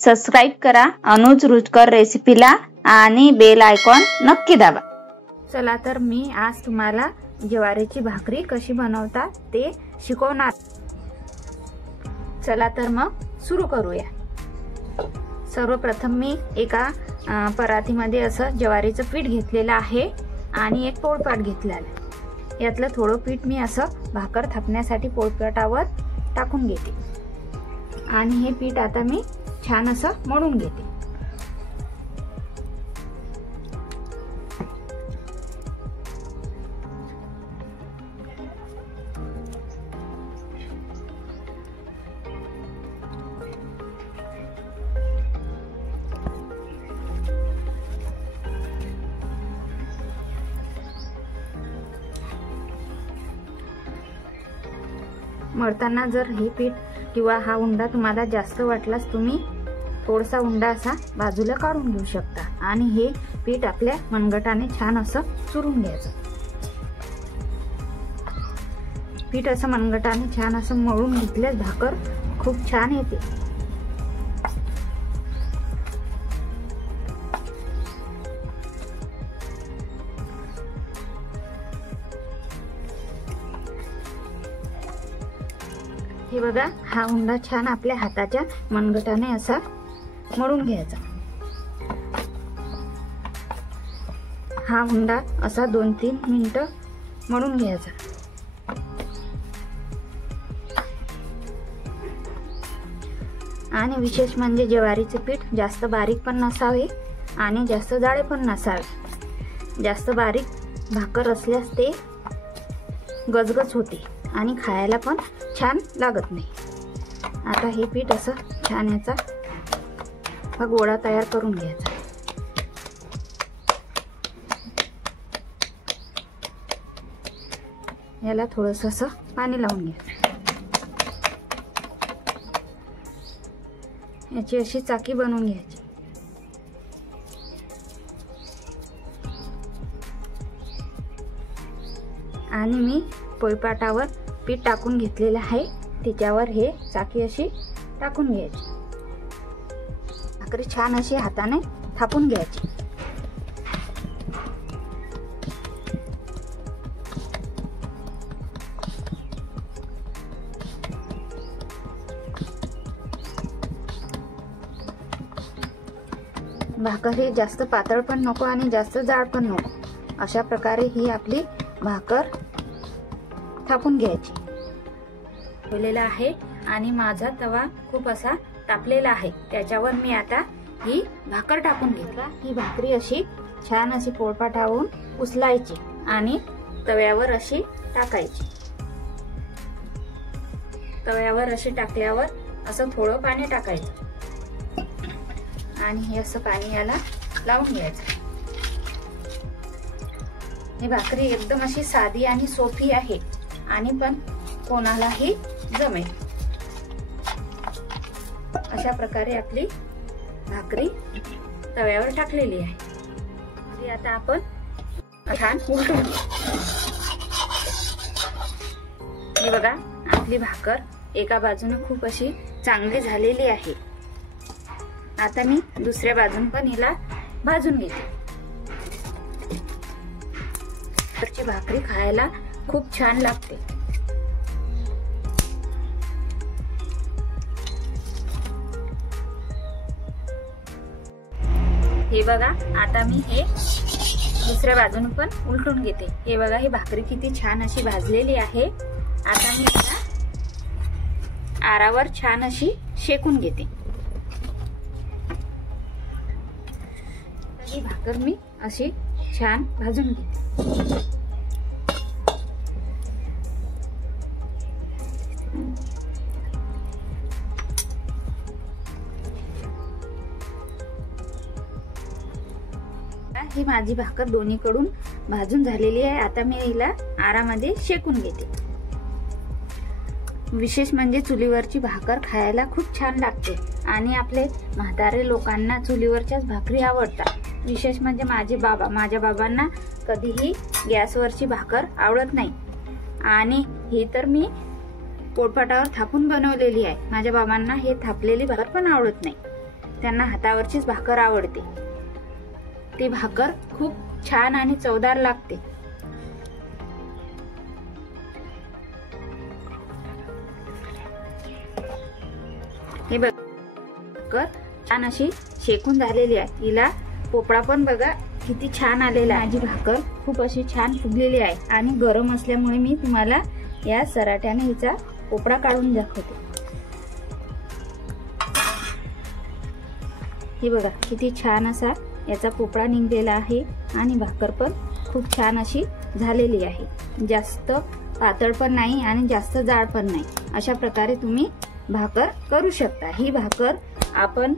Subscribe करा अनुज रुचकर रेसिपीला आणि बेल आयकॉन नक्की दाबा। चला तर मी आज तुम्हाला ज्वारीची भाकरी कशी बनवतात ते शिकवणार। चला तर मग सुरू करूया। सर्वप्रथम मी एका परातीमध्ये असं ज्वारीचं पीठ घेतलेलं आहे आणि एक पोळपाट घेतलेला आहे। यातलं थोडं पीठ मी असं भाकर थापण्यासाठी पोळपाटावर टाकून घेते आणि हे पीठ आता मी छान असं मळून घेते। मळताना जर हे पीठ किंवा हा उंडा तुम्हाला जास्त वाटलास तुम्ही थोडासा उंडा असा बाजूला काढून घेऊ शकता आणि हे पीठ आपल्या मनगटाने छान असं चुरून घ्यायचं। पीठ असं मनगटाने छान असं मळून घेतल्यास भाकर खूप छान येते। हे बघा, हा उंडा छान आपल्या हाताच्या मनगटाने असा मळून घ्यायचा। हा उंडा असा 2-3 मिनिटं मळून घ्यायचा। आणि विशेष म्हणजे ज्वारीचे पीठ जास्त बारीक पण नसावे आणि जास्त जाडे पण नसावे। जास्त बारीक भाकर असल्यास ते गजगज होते आणि खायला पण छान लागत नाही। आता हे पीठ असं छान याचा हा गोळा तयार करून घ्यायचा। याला थोडंसं असं पाणी लावून घ्यायचं। याची अशी चाकी बनवून घ्यायची आणि मी पोळपाटावर पीठ टाकून घेतलेलं आहे त्याच्यावर हे चाकी अशी टाकून घ्यायची। भाकरी छान अशी हाताने थापून घ्यायची। भाकर ही जास्त पातळ पण नको आणि जास्त जाड पण नको, अशा प्रकारे ही आपली भाकर थापून घ्यायची। ठेवलेला आहे आणि माझा तवा खूप असा तापलेला आहे, त्याच्यावर मी आता ही भाकर टाकून घेतला। ही भाकरी अशी छान अशी पोळपाटावरून उचलायची आणि तव्यावर अशी टाकायची। तव्यावर अशी टाकल्यावर असं थोडं पाणी टाकायचं आणि हे असं पाणी याला लावून घ्यायचं। ही भाकरी एकदम अशी साधी आणि सोपी आहे आणि पण कोणालाही जमेल। अशा प्रकारे आपली भाकरी तव्यावर टाकलेली आहे। आता आपण छान उलटून हे बघा, आपली भाकर एका बाजूने खूप अशी चांगली झालेली आहे। आता मी दुसऱ्या बाजून पण हिला भाजून घेते। भाकरची भाकरी खायला खूप छान लागते। हे बघा, आता मी हे दुसऱ्या बाजूने पण उलटून घेते। हे बघा, ही भाकरी किती छान अशी भाजलेली आहे। आता मी हिला आरावर छान अशी शेकून घेते। ही भाकर मी अशी छान भाजून घेते। ही माझी भाकर दोन्हीकडून भाजून झालेली आहे। आता मी हिला आरामध्ये शेकून घेते। विशेष म्हणजे चुलीवरची भाकर खायला खूप छान लागते आणि आपले म्हातारे लोकांना चुलीवरच्याच भाकरी आवडतात। विशेष म्हणजे माझ्या बाबांना कधीही गॅसवरची भाकर आवडत नाही आणि ही तर मी पोळपाटावर थापून बनवलेली आहे। माझ्या बाबांना हे थापलेली भाकर पण आवडत नाही। त्यांना हातावरचीच भाकर आवडते। ती भाकर खूप छान आणि चवदार लागते। हे बघा, भाकर छान अशी शेकून झालेली आहे। हिला पोपळा पण बघा किती छान आलेला आहे। माझी भाकर खूप अशी छान फुगलेली आहे आणि गरम असल्यामुळे मी तुम्हाला या सराट्याने हिचा पोपळा काढून दाखवते। हे बघा किती छान असा याचा पोपळा निघलेला आहे आणि भाकर पण खूप छान अशी झालेली आहे। जास्त पातळ पण नाही आणि जास्त जाड पण नाही, अशा प्रकारे तुम्ही भाकर करू शकता। ही भाकर आपण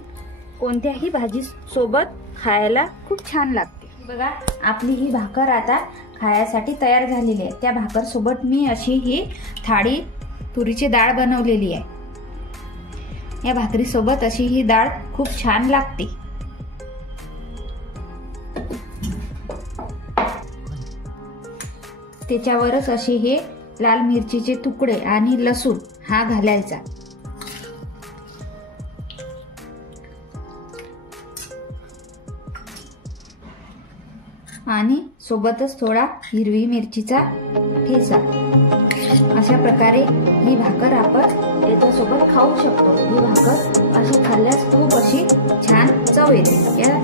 कोणत्याही भाजी सोबत खायला खूप छान लागते। बघा आपली ही भाकर आता खाण्यासाठी तयार झालेली आहे। त्या भाकर सोबत मी अशी ही थाळी तुरीची डाळ बनवलेली आहे। या भाकरी सोबत अशी ही डाळ खूप छान लागते। त्याच्यावरच असे हे लाल मिरचीचे तुकडे आणि लसूण हा घालायचा आणि सोबतच थोडा हिरवी मिरचीचा ठेचा। अशा प्रकारे ही भाकर आपण याच्यासोबत खाऊ शकतो। ही भाकर अशी खाल्ल्यास खूप अशी छान चव येते। या